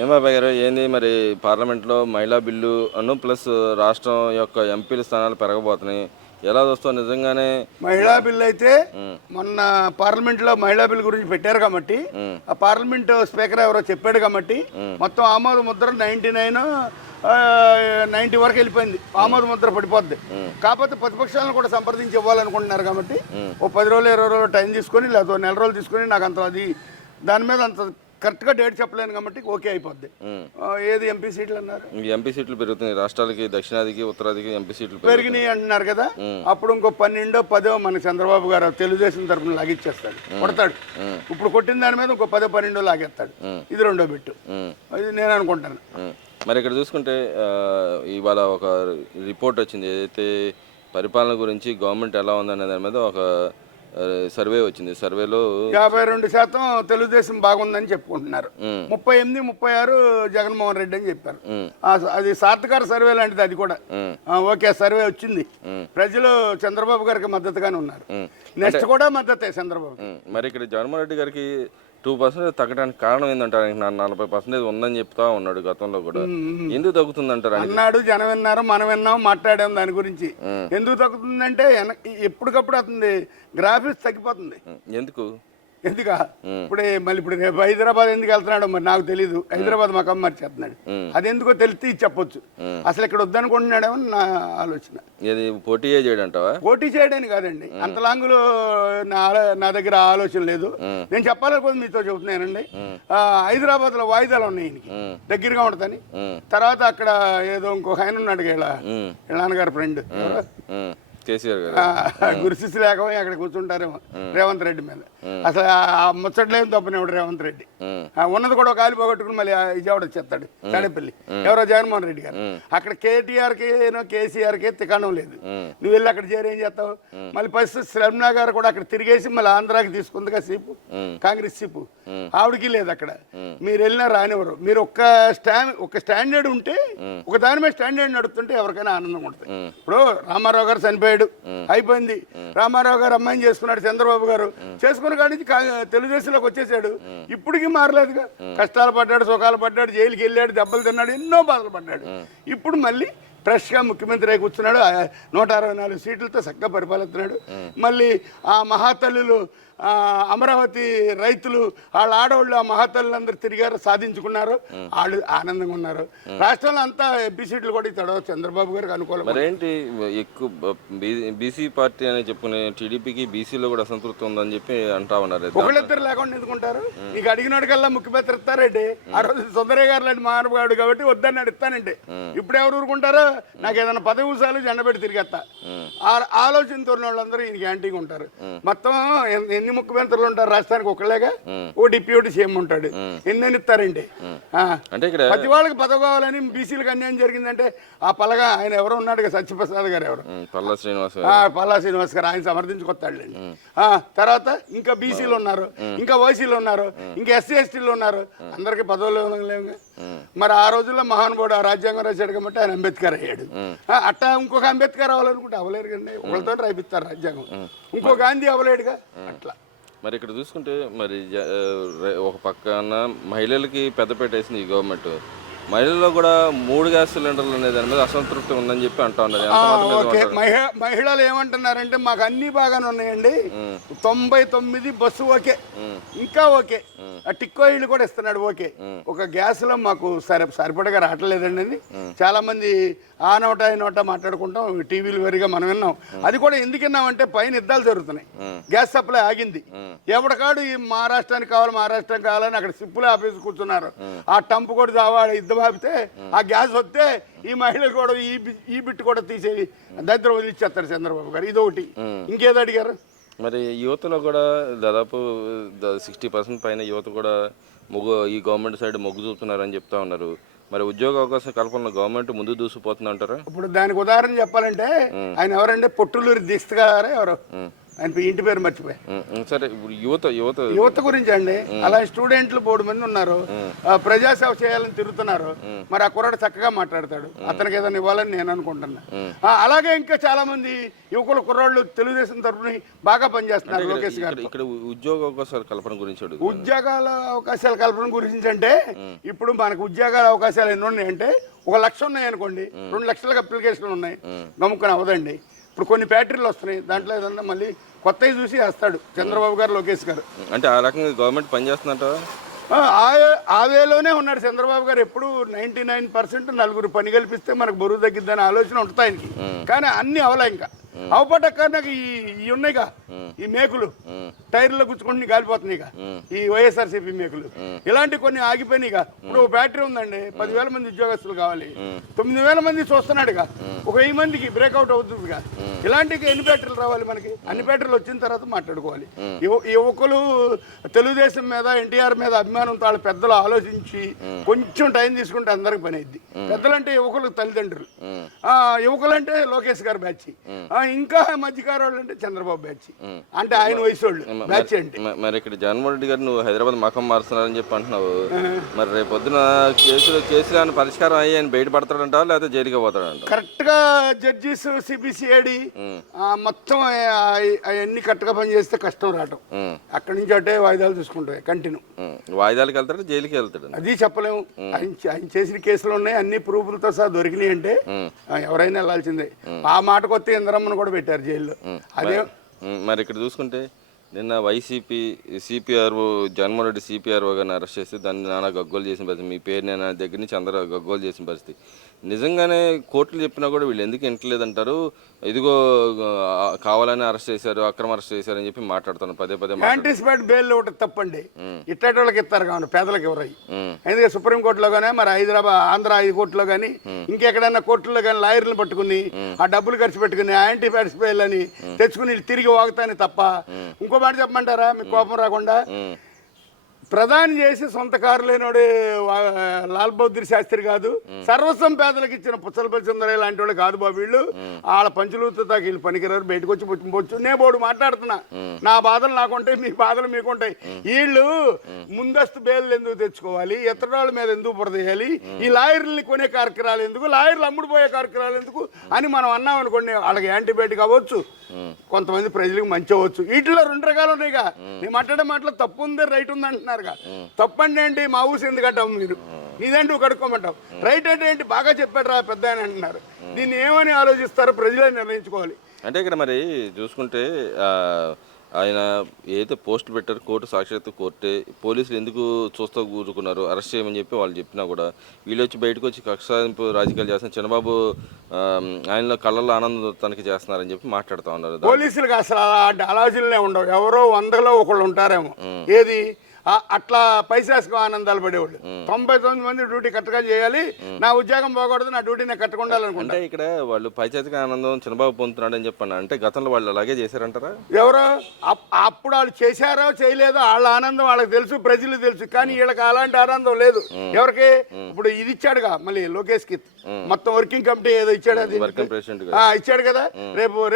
ఏం బాబాయ్ గారు ఏంది మరి పార్లమెంట్లో మహిళా బిల్లు అను ప్లస్ రాష్ట్రం యొక్క ఎంపీల స్థానాలు పెరగబోతున్నాయి. ఎలా చూస్తావు నిజంగానే? మహిళా బిల్ అయితే ఉమ్, మొన్న పార్లమెంట్లో మహిళా బిల్ గురించి పెట్టారు కాబట్టి ఉమ్, ఆ పార్లమెంట్ స్పీకర్ ఎవరో చెప్పాడు కాబట్టి మొత్తం ఆమోద ముద్ర 99 90 వరకు వెళ్ళిపోయింది. ఆమోద ముద్ర పడిపోద్ది. కాకపోతే ప్రతిపక్షాలను కూడా సంప్రదించి ఇవ్వాలనుకుంటున్నారు కాబట్టి ఓ 10 రోజులు 20 రోజులు టైం తీసుకొని లేదా నెల రోజులు తీసుకొని నాకు అంత అది దాని మీద అంత కరెక్ట్గా డేట్ చెప్పలేను కాబట్టి ఓకే అయిపోద్ది. ఏది ఎంపీ సీట్లు అన్నారు? ఈ ఎంపీ సీట్లు పెరుగుతున్నాయి రాష్ట్రాలకి, దక్షిణాదికి ఉత్తరాదికి ఎంపీ సీట్లు పెరిగినాయి అంటున్నారు కదా. అప్పుడు ఇంకో 12 10 మన చంద్రబాబు గారు తెలుగుదేశం తరఫున లాగిచ్చేస్తాడు, కొడతాడు. ఇప్పుడు కొట్టిన దాని మీద ఇంకో 10 12 లాగేస్తాడు. ఇది రెండో బిట్టు. ఇది నేను అనుకుంటాను. మరి ఇక్కడ చూసుకుంటే ఇవాళ ఒక రిపోర్ట్ వచ్చింది, ఏదైతే పరిపాలన గురించి గవర్నమెంట్ ఎలా ఉందనే దాని మీద ఒక సర్వే వచ్చింది. సర్వేలో 52% తెలుగుదేశం బాగుందని చెప్పుకుంటున్నారు. 38 36 జగన్మోహన్ రెడ్డి అని చెప్పారు. అది సార్థకార సర్వే లాంటిది. అది కూడా ఓకే సర్వే వచ్చింది. ప్రజలు చంద్రబాబు గారికి మద్దతుగానే ఉన్నారు. నెక్స్ట్ కూడా మద్దతే చంద్రబాబు. మరి ఇక్కడ జగన్మోహన్ రెడ్డి గారికి 2% తగ్గడానికి కారణం ఏంటంటారు? 40% ఉందని చెప్తా ఉన్నాడు గతంలో కూడా. ఎందుకు తగ్గుతుంది అంటారు? అన్నాడు, జనం విన్నారు, మనం విన్నాం, మాట్లాడాం దాని గురించి. ఎందుకు తగ్గుతుందంటే ఎప్పటికప్పుడు అతని గ్రాఫిక్స్ తగ్గిపోతుంది. ఎందుకు ఇప్పుడు రేపు హైదరాబాద్ ఎందుకు వెళ్తున్నాడో మరి నాకు తెలీదు. హైదరాబాద్ మాకు అమ్మరి చేస్తున్నాడు. అది ఎందుకో తెలిసి చెప్పొచ్చు. అసలు ఇక్కడ వద్దనుకుంటున్నాడేమో నా ఆలోచన. పోటీ చేయడంటావా? పోటీ చేయడానికి కాదండి, అంత లాంగులో నా దగ్గర ఆలోచన లేదు. నేను చెప్పాలనుకోదు మీతో చెబుతున్నానండి. హైదరాబాద్ లో వాయిదాలు ఉన్నాయి ఈయనకి, దగ్గరగా ఉంటుందని. తర్వాత అక్కడ ఏదో ఇంకొక ఆయన ఉన్నాడు, వీళ్ళ నాన్నగారి ఫ్రెండ్ కేసీఆర్ గారు గురుశిస్సు లేకపోయి అక్కడ కూర్చుంటారేమో రేవంత్ రెడ్డి మీద. అసలు ఆ ముచ్చట్లేం తప్పనివాడు రేవంత్ రెడ్డి. ఉన్నది కూడా ఒక కాలి పోగొట్టుకుని మళ్ళీ విజయవాడ వచ్చేస్తాడు. తాడేపల్లి ఎవరో జగన్మోహన్ రెడ్డి గారు. అక్కడ కేటీఆర్కి కేసీఆర్కి తికాణం లేదు. నువ్వు వెళ్ళి అక్కడ చేరి ఏం చేస్తావు? మళ్ళీ ఫస్ట్ శ్రవణ గారు కూడా అక్కడ తిరిగేసి మళ్ళీ ఆంధ్రాకి తీసుకుందిగా సీపు, కాంగ్రెస్ సీపు. ఆవిడకి లేదు అక్కడ. మీరు వెళ్ళినా రానివ్వరు. మీరు ఒక స్టాండర్డ్ ఉంటే, ఒక దాని మీద స్టాండర్డ్ నడుపుతుంటే ఎవరికైనా ఆనందంగా ఉంటుంది. ఇప్పుడు రామారావు గారు చనిపోయాడు, అయిపోయింది. రామారావు గారు అమ్మాయిని చేసుకున్నాడు చంద్రబాబు గారు. చేసుకున్న కాడి నుంచి తెలుగుదేశంలోకి వచ్చేసాడు. ఇప్పటికీ మారలేదుగా. కష్టాలు పడ్డాడు, సుఖాలు పడ్డాడు, జైలుకి వెళ్ళాడు, దెబ్బలు తిన్నాడు, ఎన్నో బాధలు పడ్డాడు. ఇప్పుడు మళ్ళీ ఫ్రెష్గా ముఖ్యమంత్రి అయి కూర్చున్నాడు. 164 సీట్లతో చక్కగా పరిపాలిస్తున్నాడు. మళ్ళీ ఆ మహాతల్లులు, అమరావతి రైతులు, వాళ్ళ ఆడవాళ్ళు ఆ మహాతల్లులందరూ తిరిగారు, సాధించుకున్నారు. వాళ్ళు ఆనందంగా ఉన్నారు. రాష్ట్రంలో అంతా ఎంపీ సీట్లు కూడా ఇస్తాడు చంద్రబాబు గారికి అనుకూలం. మరేంటి ఎక్కువ బీసీ పార్టీ అని చెప్పుకునే టీడీపీకి బీసీలో కూడా అసంతృప్తి ఉందని చెప్పి అంటా ఉన్నారు. ఒకళ్ళిద్దరు లేకుండా ఎందుకుంటారు? నీకు అడిగినోడికల్లా ముఖ్యమంత్రి ఇస్తారండి. ఆ రోజు సుందరయ్య గారు లాంటి మహానుభావుడు కాబట్టి వద్దన్నాడు, ఇస్తానండి. ఇప్పుడు ఎవరు ఊరుకుంటారో? నాకు ఏదైనా పదవి ఊసాలు జెండబెట్టి తిరిగేస్తా ఆలోచనతో ఉన్న వాళ్ళందరూ ఈయనకి యాంటీగా ఉంటారు. మొత్తం ఎన్ని ముఖ్యమంత్రులు ఉంటారు రాష్ట్రానికి? ఒకళ్ళేగా. ఓ డిప్యూటీ సీఎం ఉంటాడు. ఎన్ని ఇస్తారండి? ప్రతి వాళ్ళకి పదవి కావాలని బీసీలకు అన్యాయం జరిగిందంటే ఆ పలగా ఆయన ఎవరో ఉన్నాడు కదా, సత్యప్రసాద్ గారు ఎవరు, పల్లా శ్రీనివాస్ గారు, ఆయన సమర్థించుకొస్తాడులేండి. తర్వాత ఇంకా బీసీలు ఉన్నారు, ఇంకా ఓసీలు ఉన్నారు, ఇంకా ఎస్సీ ఎస్టీలు ఉన్నారు. అందరికి పదవులు లేవుగా. మరి ఆ రోజుల్లో మహానుభావుడు రాజ్యాంగం రాశాడు కాబట్టి ఆయన అంబేద్కర్ అయ్యాడు. అట్టా ఇంకొక అంబేద్కర్ అవ్వాలనుకుంటే అవ్వలేరు కండి. ఒకరితో రాయిస్తారు రాజ్యాంగం. ఇంకో గాంధీ అవ్వలేడుగా. అట్లా మరి ఇక్కడ చూసుకుంటే మరి ఒక పక్కన మహిళలకి పెద్దపేట వేసింది ఈ గవర్నమెంట్. మహిళల్లో కూడా 3 గ్యాస్ సిలిండర్లు అనే దాని మీద అసంతృప్తి ఉందని చెప్పి అంటా ఉన్నారు. మహిళలు ఏమంటున్నారంటే మాకు అన్ని బాగానే ఉన్నాయండి, 99 బస్సు ఓకే, ఇంకా ఓకే, టిక్కో ఇళ్ళు కూడా ఇస్తున్నాడు ఓకే, ఒక గ్యాస్ లో మాకు సరిపడగా రావట్లేదండి అని చాలా మంది ఆ నోట ఈ నోట మాట్లాడుకుంటాం. టీవీలు వేరుగా మనం విన్నాం. అది కూడా ఎందుకు విన్నామంటే పైన యుద్ధాలు జరుగుతున్నాయి, గ్యాస్ సప్లై ఆగింది. ఎవరికాడు ఈ మహారాష్ట్రానికి కావాలని అక్కడ సిప్పులే ఆఫీసు కూర్చున్నారు. ఆ టంపు కూడా దావాడు యుద్ధం ఆపితే ఆ గ్యాస్ వస్తే ఈ మహిళలు కూడా ఈ బిట్టు కూడా తీసేది దరిద్రం వదిలిచ్చేస్తారు చంద్రబాబు గారు. ఇదొకటి. ఇంకేదో అడిగారు? మరి యువతలో కూడా దాదాపు 60% పైన యువత కూడా ఈ గవర్నమెంట్ సైడ్ మొగ్గు చూపుతున్నారని చెప్తా ఉన్నారు. మరి ఉద్యోగ అవకాశం కల్పనలో గవర్నమెంట్ ముందు దూసిపోతుంది అంటారా? ఇప్పుడు దానికి ఉదాహరణ చెప్పాలంటే ఆయన ఎవరంటే పొట్టులూరి దిస్తగారే ఎవరు ఆయన ఇంటి పేరు మర్చిపోయి. సరే ఇప్పుడు యువత యువత గురించి అండి, అలా స్టూడెంట్లు 3 మంది ఉన్నారు, ప్రజాసేవ చేయాలని తిరుగుతున్నారు. మరి ఆ కుర్రాడు చక్కగా మాట్లాడతాడు, అతనికి ఏదైనా ఇవ్వాలని నేను అనుకుంటున్నా. అలాగే ఇంకా చాలా మంది యువకుల కుర్రాళ్ళు తెలుగుదేశం తరఫున బాగా పనిచేస్తున్నారు. లోకేష్ గారు ఇక్కడ ఉద్యోగ అవకాశాల కల్పన గురించి ఉద్యోగాల అవకాశాల కల్పన గురించి అంటే ఇప్పుడు మనకు ఉద్యోగాల అవకాశాలు ఎన్ని ఉన్నాయంటే 1 లక్ష ఉన్నాయి అనుకోండి, 2 లక్షలకు అప్లికేషన్లు ఉన్నాయి, గమ్ముకొని అవ్వదండి. ఇప్పుడు కొన్ని ఫ్యాక్టరీలు వస్తున్నాయి, దాంట్లో ఏదన్నా మళ్ళీ కొత్తవి చూసి వేస్తాడు చంద్రబాబు గారు, లోకేష్ గారు. అంటే ఆ రకంగా గవర్నమెంట్ పనిచేస్తుందంట. ఆ వేలోనే ఉన్నాడు చంద్రబాబు గారు. ఎప్పుడు 99% నలుగురు పని కల్పిస్తే మనకు బరువు తగ్గిద్దనే ఆలోచన ఉంటుంది ఆయనకి. కానీ అన్ని అవలా ఇంకా అవపడక ఈ ఉన్నాయిగా ఈ మేకులు టైర్లో గుచ్చుకుంటే గాలిపోతున్నాయిగా ఈ వైఎస్ఆర్సీపీ మేకులు, ఇలాంటి కొన్ని ఆగిపోయినాయిగా. ఇప్పుడు ఒక బ్యాటరీ ఉందండి, 10,000 మంది ఉద్యోగస్తులు కావాలి, 9,000 మంది చూస్తున్నాడుగా, 1,000 మందికి బ్రేక్అవుట్ అవుతుందిగా. ఇలాంటివి ఎన్ని బ్యాటరీలు రావాలి మనకి? అన్ని బ్యాటరీలు వచ్చిన తర్వాత మాట్లాడుకోవాలి. యువకులు తెలుగుదేశం మీద, ఎన్టీఆర్ మీద అభిమానంతో వాళ్ళ పెద్దలు ఆలోచించి కొంచెం టైం తీసుకుంటే అందరికి పని అయింది. పెద్దలంటే యువకులకు తల్లిదండ్రులు, యువకులంటే లోకేష్ గారు బ్యాచ్, ఇంకా మధ్యకారోళ్ళు అంటే చంద్రబాబు బ్యాచ్, అంటే ఆయన వయసు వాళ్ళు బ్యాచ్. అంటే మరి ఇక్కడ జగన్మోహన్ రెడ్డి గారు నువ్వు హైదరాబాద్ మకం మారుస్తున్నారని చెప్పి అంటున్నావు. మరి రేపు పొద్దున కేసులు పరిష్కారం అయ్యి ఆయన బయటపడతాడంటావా లేకపోతే జైలుకి పోతాడంట? కరెక్ట్ గా జడ్జిస్, సిబిసిఐడి మొత్తం అవన్నీ కరెక్ట్ గా పనిచేస్తే కష్టం రావటం. అక్కడి నుంచి అంటే వాయిదాలు చూసుకుంటాయి కంటిన్యూ. వాయిదాలకు వెళ్తాడు, జైలుకి వెళ్తాడు, అది చెప్పలేము. ఆయన చేసిన కేసులు ఉన్నాయి, అన్ని ప్రూఫ్లతో సహా దొరికినాయి అంటే ఎవరైనా వెళ్ళాల్సిందే. ఆ మాట కొత్త ఇంద్రమ్మను కూడా పెట్టారు జైల్లో. అదే మరి ఇక్కడ చూసుకుంటే నిన్న YCP CPRO Jaganmohan Reddy CPRO గారిని అరెస్ట్ చేసి దాన్ని నానా గగ్గోలు చేసిన పరిస్థితి, మీ పేరు నేను దగ్గర నుంచి అందరూ గగ్గోలు చేసిన పరిస్థితి. నిజంగానే కోర్టులు చెప్పినా కూడా వీళ్ళు ఎందుకు వింటలేదంటారు? ఇదిగో కావాలని అరెస్ట్ చేశారు, అక్రమ అరెస్ట్ చేశారు అని చెప్పి మాట్లాడుతున్నారు పదే పదే. యాంటిసిపేట్ బెయిల్ ఒకటి తప్పండి, ఇట్లాంటి వాళ్ళకి ఇస్తారు కావాలి, పేదలకు ఎవరై. ఎందుకంటే సుప్రీంకోర్టులో కానీ, మరి హైదరాబాద్ ఆంధ్ర హైకోర్టులో కానీ, ఇంకెక్కడైనా కోర్టులో కానీ లాయర్లను పట్టుకుని ఆ డబ్బులు ఖర్చు పెట్టుకుని యాంటిసిపేట్ బెయిల్ అని తెచ్చుకుని తిరిగి వాగుతాని తప్ప. ఇంకో మాట చెప్పమంటారా మీకు కోపం రాకుండా? ప్రధాని చేసి సొంత కారు లేనోడు లాల్ బహదూర్ శాస్త్రి కాదు, సర్వస్వం పేదలకు ఇచ్చిన పుచ్చలపల్లి చంద్రయ్య లాంటి వాళ్ళు కాదు బాబు వీళ్ళు. వాళ్ళ పంచులతో తాకి వీళ్ళు పనికిరారు, బయటకు వచ్చి నే బోడు మాట్లాడుతున్నా. నా బాధలు నాకుంటాయి, మీ బాధలు మీకుంటాయి. వీళ్ళు ముందస్తు బెయిల్ ఎందుకు తెచ్చుకోవాలి, ఎత్తడాళ్ళ మీద ఎందుకు బురదేయాలి, ఈ లాయర్లని కొనే కార్యక్రమాలు ఎందుకు, లాయర్లు అమ్ముడుపోయే కార్యక్రమాలు ఎందుకు అని మనం అన్నాం అనుకోండి. వాళ్ళకి యాంటీబయాటిక్ అవ్వచ్చు, కొంతమంది ప్రజలకు మంచి అవ్వచ్చు. వీటిలో 2 రకాలు ఉన్నాయిగా. నేను మాట్లాడే మాటలో తప్పు ఉంది, రైట్ ఉంది అంటున్నారుగా. తప్పండి ఏంటి, మా ఊసి ఎందుకు అంటావు మీరు, నీదంటే నువ్వు కడుక్కోమంటావు. రైట్ అంటే ఏంటి, బాగా చెప్పాడు రా పెద్ద అని అంటున్నారు. దీన్ని ఏమని ఆలోచిస్తారో ప్రజలే నిర్ణయించుకోవాలి. అంటే ఇక్కడ మరి చూసుకుంటే ఆయన ఏదైతే పోస్టులు పెట్టారు, కోర్టు సాక్షాత్తు కోర్టే, పోలీసులు ఎందుకు చూస్తూ కూరుకున్నారు, అరెస్ట్ చేయమని చెప్పి వాళ్ళు చెప్పినా కూడా వీళ్ళు వచ్చి బయటకు వచ్చి కక్ష సాధింపు రాజకీయాలు చేస్తున్నారు. చంద్రబాబు ఆయనలో కళ్ళల్లో ఆనందం తనకి చేస్తున్నారని చెప్పి మాట్లాడుతూ ఉన్నారు. పోలీసులకు అసలు ఆలోచనలే ఉండవు, ఎవరో 100లో ఒకళ్ళు ఉంటారేమో. ఏది అట్లా పైశాసిక ఆనందాలు పడేవాళ్ళు. 99 మంది డ్యూటీ కరెక్ట్గా చేయాలి, నా ఉద్యోగం పోకూడదు, నా డ్యూటీ నేను కట్టుకుండాలనుకుంటా. అంటే ఇక్కడ వాళ్ళు పైశాసిక ఆనందం చంద్రబాబు పొందుతున్నాడు అని చెప్పండి. అంటే గతంలో వాళ్ళు అలాగే చేశారంటారా? ఎవరో అప్పుడు వాళ్ళు చేశారో చేయలేదో వాళ్ళ ఆనందం వాళ్ళకి తెలుసు, ప్రజలు తెలుసు. కానీ వీళ్ళకి అలాంటి ఆనందం లేదు. ఎవరికి? ఇప్పుడు ఇది ఇచ్చాడుగా మళ్ళీ లోకేష్ కి మొత్తం వర్కింగ్ కమిటీ ఏదో ఇచ్చాడు, అది ఇచ్చాడు కదా.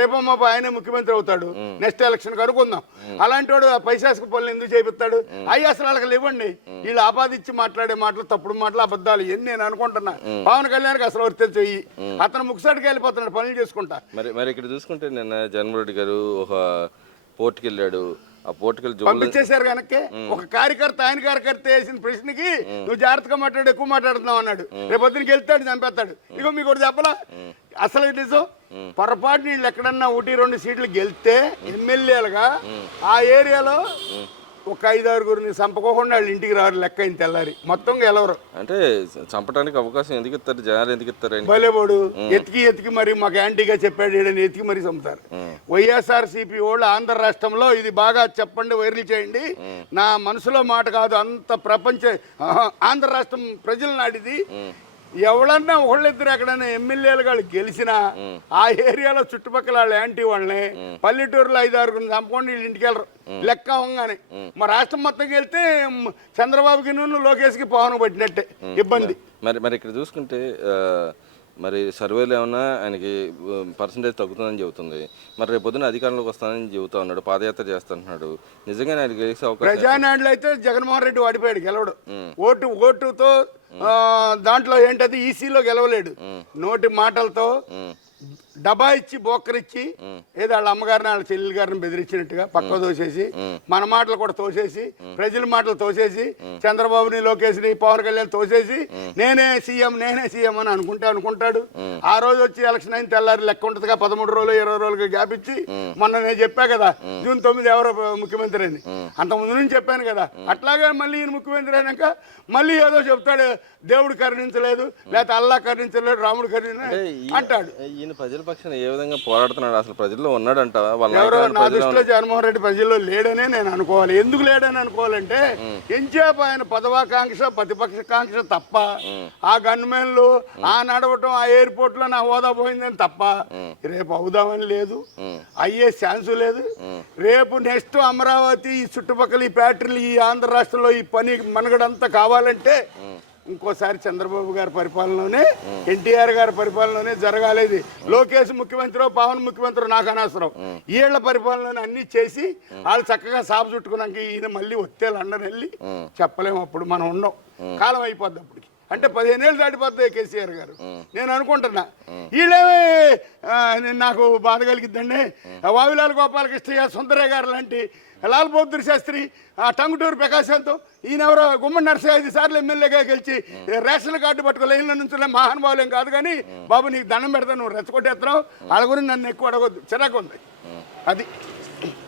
రేపమ్మ ఆయనే ముఖ్యమంత్రి అవుతాడు నెక్స్ట్ ఎలక్షన్ కనుక్కుందాం. అలాంటి వాడు పైశాసిక పనులు ఎందుకు చేపిస్తాడు? అసలు వాళ్ళకి లేవండి. వీళ్ళు ఆపాదించి మాట్లాడే మాటలు, తప్పుడు మాటలు, అబద్ధాలు ఎన్ని నేను అనుకుంటున్నా. పవన్ కళ్యాణ్కి అసలు వర్తించ చెయ్యి, అతను ముక్సాటికి వెళ్ళిపోతున్నాడు పనులు చేసుకుంటా. మరి ఇక్కడ చూసుకుంటే నిన్న జగన్మోహన్ రెడ్డి గారు ఒక పోర్టుకి వెళ్ళాడు, ఆ పోర్టుకి పంపించేశారు కనుక ఒక కార్యకర్త ఆయన కార్యకర్త వేసిన ప్రశ్నకి నువ్వు జాగ్రత్తగా మాట్లాడు, ఎక్కువ మాట్లాడుతున్నావు అన్నాడు. రేపు పొద్దునకి వెళ్తాడు, చంపేస్తాడు. ఇగో మీకు ఒకటి చెప్పలా, అసలు నిజం పొరపాటు వీళ్ళు ఎక్కడన్నా 1-2 సీట్లు గెలిస్తే ఎమ్మెల్యేలుగా ఆ ఏరియాలో ఒక 5-6 చంపకోకుండా వాళ్ళు ఇంటికి రారు, లెక్క అయిన తెల్లారి మొత్తం గెలవరు. అంటే చంపడానికి అవకాశం ఎందుకు ఇస్తారు జనాలు, ఎందుకు ఇస్తారు? బలేబోడు ఎతికి మరి మాకు యాంటీగా చెప్పాడు ఏడని ఎతికి మరీ చంపుతారు. వైఎస్ఆర్సీపీ వాళ్ళు ఆంధ్ర రాష్ట్రంలో ఇది బాగా చెప్పండి, వైరల్ చేయండి, నా మనసులో మాట కాదు, అంత ప్రపంచ ఆంధ్ర రాష్ట్రం ప్రజల నాటిది. ఎవడన్నా ఒకళ్ళిద్దరు ఎక్కడైనా ఎమ్మెల్యేలు వాళ్ళు గెలిచినా ఆ ఏరియాలో చుట్టుపక్కల వాళ్ళు యాంటీ వాళ్ళని పల్లెటూరులో 5-6 చంపకుండా వీళ్ళు ఇంటికి వెళ్ళరు లెక్క అవ్వగానే. మా రాష్ట్రం మొత్తం వెళ్తే చంద్రబాబుకి లోకేష్కి పవన్ పట్టినట్టే ఇబ్బంది. మరి ఇక్కడ చూసుకుంటే మరి సర్వేలు ఏమన్నా ఆయనకి పర్సంటేజ్ తగ్గుతుందని చెబుతుంది. మరి రేపు పొద్దున అధికారంలోకి వస్తానని చెబుతా ఉన్నాడు, పాదయాత్ర చేస్తాంటున్నాడు. నిజంగానే ఆయనకి గెలిచే అవకాశం? ప్రజానాడులో అయితే జగన్మోహన్ రెడ్డి ఓడిపోయాడు, గెలవడు. ఓటుతో దాంట్లో ఏంటది ఈసీలో గెలవలేడు. నోటి మాటలతో డబ్బా ఇచ్చి బోక్కరిచ్చి ఏదో వాళ్ళ అమ్మగారిని వాళ్ళ చెల్లెలు గారిని బెదిరించినట్టుగా పక్క తోసేసి, మన మాటలు కూడా తోసేసి, ప్రజల మాటలు తోసేసి, చంద్రబాబుని లోకేష్ని పవన్ కళ్యాణ్ తోసేసి నేనే సీఎం అని అనుకుంటాడు. ఆ రోజు వచ్చి ఎలక్షన్ అయిన తెల్లారి లెక్క ఉంటుందిగా, 13 రోజులు 20 రోజులుగా గ్యాప్ ఇచ్చి, మొన్న నేను చెప్పా కదా జూన్ 9 ఎవరో ముఖ్యమంత్రి అని, అంత ముందు నుంచి చెప్పాను కదా. అట్లాగే మళ్ళీ ఈయన ముఖ్యమంత్రి అయినాక మళ్ళీ ఏదో చెప్తాడు, దేవుడు కరుణించలేదు, లేకపోతే అల్లా కరుణించలేదు, రాముడు కరుణించలేదు అంటాడు. ఈయన ప్రజల పక్షాన ఏ విధంగా పోరాడుతున్నాడు? అసలు ప్రజల్లో ఉన్నాడంట? ఎవరో నా దృష్టిలో జగన్మోహన్ రెడ్డి ప్రజల్లో లేడనే నేను అనుకోవాలి. ఎందుకు లేడని అనుకోవాలంటే, ఎంచేపు ఆయన పదవాకాంక్ష ప్రతిపక్షాకాంక్ష తప్ప, ఆ గన్మెన్లు ఆ నడవటం, ఆ ఎయిర్పోర్ట్ లో నా హోదా పోయిందని తప్ప రేపు అవుదామని లేదు, అయ్యే ఛాన్సు లేదు. రేపు నెక్స్ట్ అమరావతి, ఈ చుట్టుపక్కల ఈ ఫ్యాక్టరీలు, ఈ ఆంధ్ర రాష్ట్రంలో ఈ పని మనగడంతా కావాలంటే ఇంకోసారి చంద్రబాబు గారి పరిపాలనలోనే, ఎన్టీఆర్ గారి పరిపాలనలోనే జరగాలేదు. లోకేష్ ముఖ్యమంత్రి, పవన్ ముఖ్యమంత్రి నాకు అనవసరం. వీళ్ళ పరిపాలనలోనే అన్ని చేసి వాళ్ళు చక్కగా సాపు చుట్టుకున్నాక ఈయన మళ్ళీ వస్తే లండన్ వెళ్ళి చెప్పలేము. అప్పుడు మనం ఉన్నాం, కాలం అయిపోద్ది అప్పటికి. అంటే 15 ఏళ్ళు దాటిపోతాయి కేసీఆర్ గారు. నేను అనుకుంటున్నా వీళ్ళేమే నాకు బాధ కలిగిద్దండి. వావిలాల్ గోపాలకృష్ణయ్య, సుందరయ్య గారు లాంటి, లాల్ బహదూర్ శాస్త్రి, టంగుటూరు ప్రకాశంతో, ఈయనెవరో గుమ్మడి నరసయ్య 5 సార్లు ఎమ్మెల్యేగా గెలిచి రేషన్ కార్డు పట్టుకో లైన్ల నుంచి మహానుభావులేం కాదు. కానీ బాబు నీకు దండం పెడతా, నువ్వు రెచ్చగొట్టేస్తున్నావు, వాళ్ళ గురించి నన్ను ఎక్కువ అడగొద్దు, చిరాకు ఉంది అది.